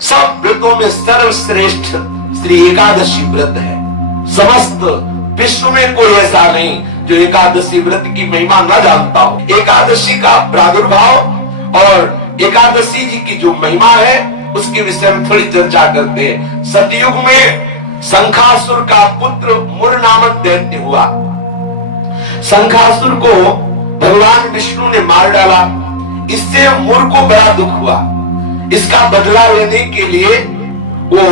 सब व्रतों में सर्वश्रेष्ठ श्री एकादशी व्रत है। समस्त विश्व में कोई ऐसा नहीं जो एकादशी व्रत की महिमा न जानता हो। एकादशी का प्रादुर्भाव और एकादशी जी की जो महिमा है उसके विषय में थोड़ी चर्चा करते हैं। सतयुग में शंखासुर का पुत्र मुर नामक दैत्य हुआ। शंखासुर को भगवान विष्णु ने मार डाला। इससे मुर को बड़ा दुख हुआ। इसका बदला लेने के लिए वो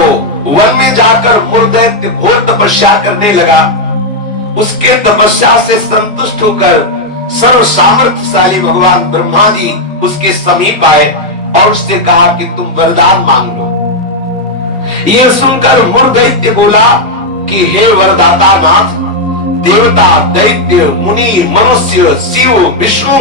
वन में जाकर मुर दैत्य घोर तपस्या करने लगा। उसके तपस्या से संतुष्ट होकर सर्व सामर्थ्यशाली भगवान ब्रह्मा जी उसके समीप आए और उससे कहा कि तुम वरदान मांग लो। यह सुनकर मुर दैत्य बोला कि हे वरदाता नाथ, देवता, दैत्य, मुनि, मनुष्य, शिव, विष्णु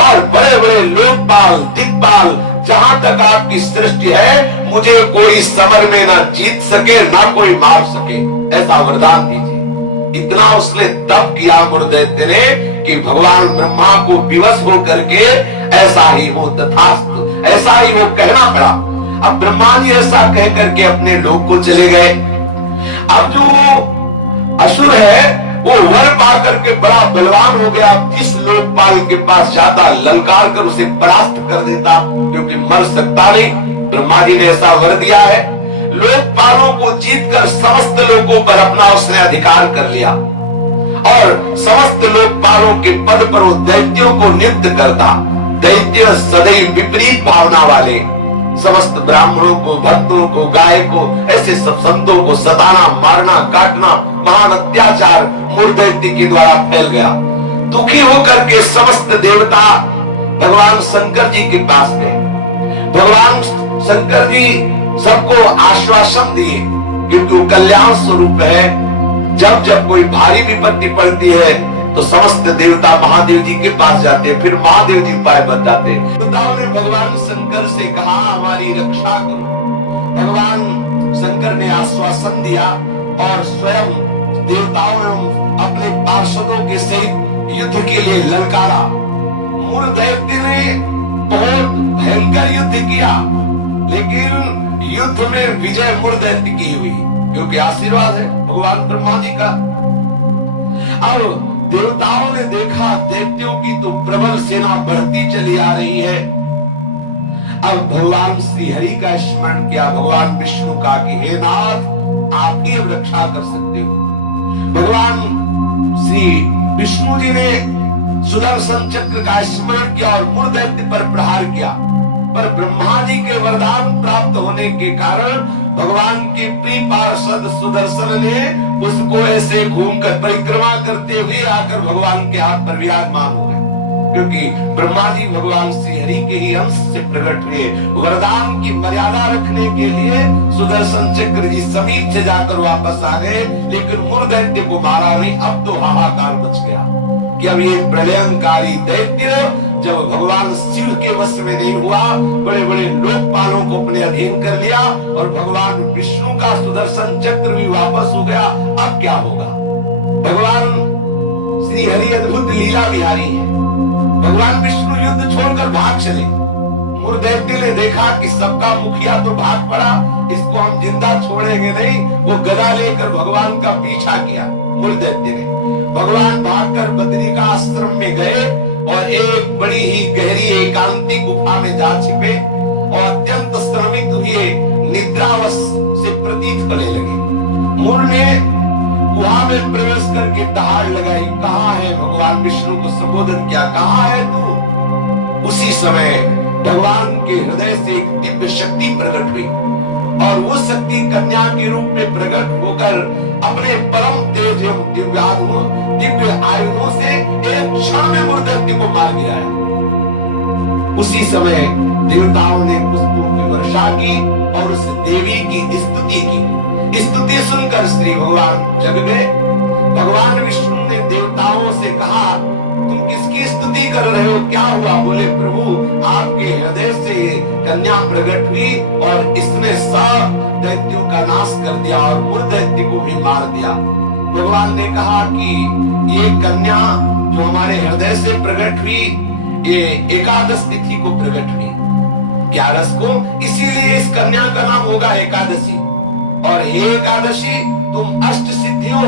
और बड़े बड़े लोकपाल, दिक्पाल, जहां तक आपकी सृष्टि है, मुझे कोई समर में ना जीत सके ना कोई मार सके, ऐसा वरदान दीजिए। इतना उसने तप किया मुर दैत्य ने कि भगवान ब्रह्मा को विवश होकर के ऐसा ही हो तथास्तु, ऐसा ही वो कहना पड़ा। अब ब्रह्मा जी ऐसा कह करके अपने लोक को चले गए। अब जो असुर है वो वर पा करके बड़ा बलवान हो गया। किस लोकपाल के पास जाता, ललकार कर उसे परास्त कर देता, क्योंकि मर सकता नहीं। ब्रह्मा जी ने ऐसा वर दिया है। लोकपालों को जीतकर समस्त लोगों पर अपना उसने अधिकार कर लिया और समस्त लोकपालों के पद पर वो दैत्यों को नियुक्त करता। दैत्य सदैव विपरीत भावना वाले समस्त ब्राह्मणों को, भक्तों को, गाय को, ऐसे सब संतों को सताना, मारना, काटना, महान अत्याचार मुर दैत्य के द्वारा फैल गया। दुखी होकर के समस्त देवता भगवान शंकर जी के पास गए। भगवान शंकर जी सबको आश्वासन दिए, क्योंकि वो कल्याण स्वरूप है। जब जब कोई भारी विपत्ति पड़ती है तो समस्त देवता महादेव जी के पास जाते, फिर महादेव जी उपाय बताते। देवताओं ने भगवान शंकर से कहा हमारी रक्षा करो। भगवान शंकर ने आश्वासन दिया और स्वयं देवताओं ने अपने पार्षदों के सहित युद्ध के लिए ललकारा। मुर दैत्य ने बहुत भयंकर युद्ध किया, लेकिन युद्ध में विजय मुर दैत्य की हुई, क्योंकि आशीर्वाद है भगवान ब्रह्मा जी का। अब देवताओं ने देखा दैत्यों की तो प्रबल सेना बढ़ती चली आ रही है। अब भगवान श्री हरि का स्मरण किया, भगवान विष्णु का कि हे नाथ, आप ही अब रक्षा कर सकते हो। भगवान श्री विष्णु जी ने सुदर्शन चक्र का स्मरण किया और मुर दैत्य पर प्रहार किया। पर ब्रह्मा जी के वरदान प्राप्त होने के कारण भगवान के प्रिय पार्षद सुदर्शन ने उसको ऐसे घूमकर परिक्रमा करते हुए आकर भगवान के हाथ पर विराजमान हो गए, क्योंकि ब्रह्मा जी भगवान श्री हरि के ही अंश से प्रकट हुए। वरदान की मर्यादा रखने के लिए सुदर्शन चक्र जी समीप से जाकर वापस आ गए, लेकिन मुर दैत्य को मारा नहीं। अब तो हाहाकार मच गया कि अब ये प्रलयंकारी दैत्य जब भगवान शिव के वश में नहीं हुआ, बड़े बड़े लोकपालों को अपने अधीन कर लिया और भगवान विष्णु का सुदर्शन चक्र भी वापस हो गया। अब क्या होगा? भगवान श्री हरि अद्भुत लीला बिहारी है। भगवान विष्णु युद्ध छोड़कर भाग चले। मुर दैत्य ने देखा कि सबका मुखिया तो भाग पड़ा, इसको हम जिंदा छोड़ेंगे नहीं। वो गदा लेकर भगवान का पीछा किया मुर दैत्य ने। भगवान भागकर बद्री का आश्रम में गए और एक बड़ी ही गहरी एकांतिक गुफा में जा छिपे और अत्यंत श्रमित हुए निद्रावश से प्रतीत होने लगे। मुर ने गुहा में प्रवेश करके दहाड़ लगाई, कहाँ है? भगवान विष्णु को संबोधन किया, कहाँ है तू? उसी समय भगवान के हृदय से एक दिव्य शक्ति प्रकट हुई और वो शक्ति कन्या के रूप में प्रकट होकर अपने परम तेज एवं दिव्य आयुधों से एक क्षण में मुर दैत्य को मार दिया है। उसी समय देवताओं ने पुष्पों की वर्षा की और उस देवी की स्तुति की। स्तुति सुनकर श्री भगवान जग गए। भगवान विष्णु ने देवताओं से कहा, तुम किसकी स्तुति कर रहे हो? क्या हुआ? बोले, प्रभु आपके हृदय से कन्या प्रकट हुई और इसने सब दैत्यों का नाश कर दिया और मुर दैत्य को भी मार दिया। भगवान ने कहा कि ये कन्या जो हमारे हृदय से प्रकट हुई, ये एकादश तिथि को प्रकट हुई। 11 को, इसीलिए इस कन्या का नाम होगा एकादशी। और हे एकादशी, तुम अष्ट सिद्धियों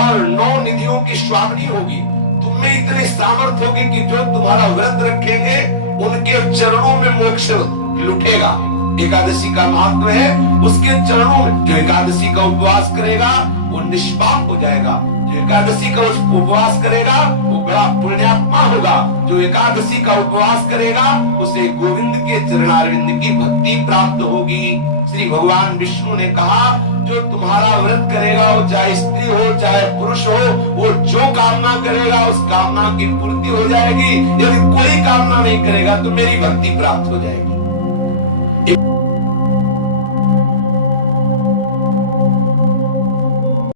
और 9 निधियों की स्वामिनी होगी। तुम्हें इतनी सामर्थ्य होगी कि जो तुम्हारा व्रत रखेंगे उनके चरणों में मोक्ष लुटेगा। एकादशी का महत्व है उसके चरणों में। जो एकादशी का उपवास करेगा वो निष्पाप हो जाएगा। जो एकादशी का उपवास करेगा वो बड़ा पुण्यात्मा होगा। जो एकादशी का उपवास करेगा उसे गोविंद के चरणारविंद की भक्ति प्राप्त होगी। श्री भगवान विष्णु ने कहा, जो तुम्हारा व्रत करेगा, वो चाहे स्त्री हो चाहे पुरुष हो, वो जो कामना करेगा उस कामना की पूर्ति हो जाएगी। यदि कोई कामना नहीं करेगा तो मेरी भक्ति प्राप्त हो जाएगी।